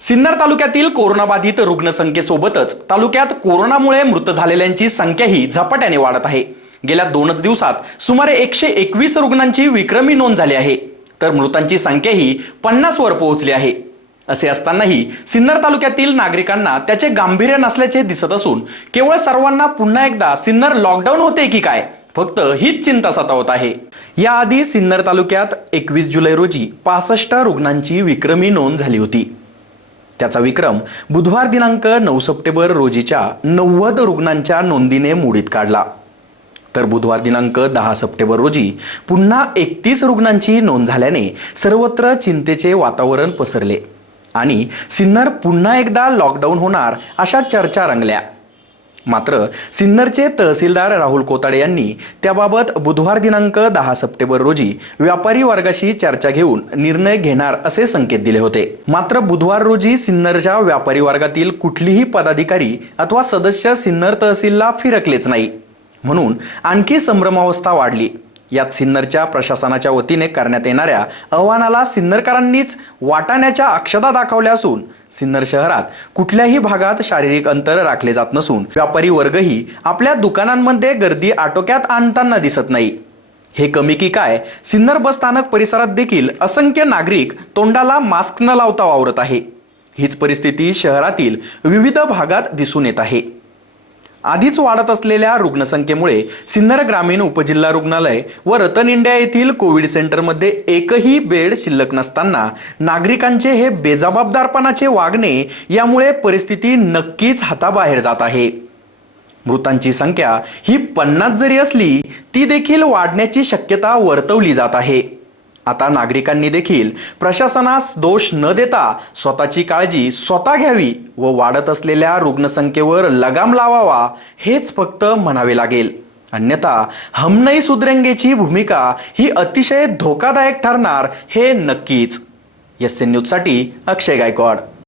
सिन्नर तालुक्यातील कोरोनाबाधित रुग्णसंख्येसोबतच तालुक्यात कोरोनामुळे मृत झालेल्यांची संख्याही झपाट्याने वाढत आहे. गेल्या दोनच दिवसात सुमारे एकशे एकवीस रुग्णांची विक्रमी नोंद झाली आहे. तर मृतांची संख्याही पन्नास वर पोहोचली आहे. असे असतानाही सिन्नर तालुक्यातील नागरिकांना त्याचे गांभीर्य नसल्याचे दिसत असून केवळ सर्वांना पुन्हा एकदा सिन्नर लॉकडाऊन होते की काय? फक्त हीच चिंता सतावत आहे. याआधी सिन्नर तालुक्यात एकवीस जुलै रोजी पासष्ट रुग्णांची विक्रमी नोंद झाली होती. त्याचा विक्रम बुधवार दिनांक नऊ सप्टेंबर रोजीच्या नव्वद रुग्णांच्या नोंदीने मोडीत काढला. तर बुधवार दिनांक दहा सप्टेंबर रोजी पुन्हा एकतीस रुग्णांची नोंद झाल्याने सर्वत्र चिंतेचे वातावरण पसरले आणि सिन्नर पुन्हा एकदा लॉकडाऊन होणार अशा चर्चा रंगल्या. मात्र सिन्नरचे तहसीलदार राहुल कोताडे यांनी त्याबाबत बुधवार दिनांक दहा सप्टेंबर रोजी व्यापारी वर्गाशी चर्चा घेऊन निर्णय घेणार असे संकेत दिले होते. मात्र बुधवार रोजी सिन्नरच्या व्यापारी वर्गातील कुठलीही पदाधिकारी अथवा सदस्य सिन्नर तहसीलला फिरकलेच नाही. म्हणून आणखी संभ्रमावस्था वाढली. यात सिन्नरच्या प्रशासनाच्या वतीने करण्यात येणाऱ्या आव्हानाला सिन्नरकरांनीच वाटाण्याच्या अक्षता दाखवल्या असून सिन्नर शहरात कुठल्याही भागात शारीरिक अंतर राखले जात नसून व्यापारी वर्गही आपल्या दुकानांमध्ये गर्दी आटोक्यात आणताना दिसत नाही. हे कमी की काय सिन्नर बस स्थानक परिसरात देखील असंख्य नागरिक तोंडाला मास्क न लावता वावरत आहे. हीच परिस्थिती शहरातील विविध भागात दिसून येत आहे. आधीच वाढत असलेल्या रुग्णसंख्येमुळे सिन्नर ग्रामीण उपजिल्हा रुग्णालय व रतन इंडिया येथील कोविड सेंटरमध्ये एकही बेड शिल्लक नसताना नागरिकांचे हे बेजबाबदारपणाचे वागणे यामुळे परिस्थिती नक्कीच हाताबाहेर जात आहे. मृतांची संख्या ही पन्नास जरी असली ती देखील वाढण्याची शक्यता वर्तवली जात आहे. आता नागरिकांनी देखील प्रशासनास दोष न देता स्वतःची काळजी स्वतः घ्यावी व वाढत असलेल्या रुग्णसंख्येवर लगाम लावावा हेच फक्त म्हणावे लागेल. अन्यथा हमनई सुद्रेंगेची भूमिका ही अतिशय धोकादायक ठरणार हे नक्कीच. एस एन न्यूजसाठी अक्षय गायकवाड.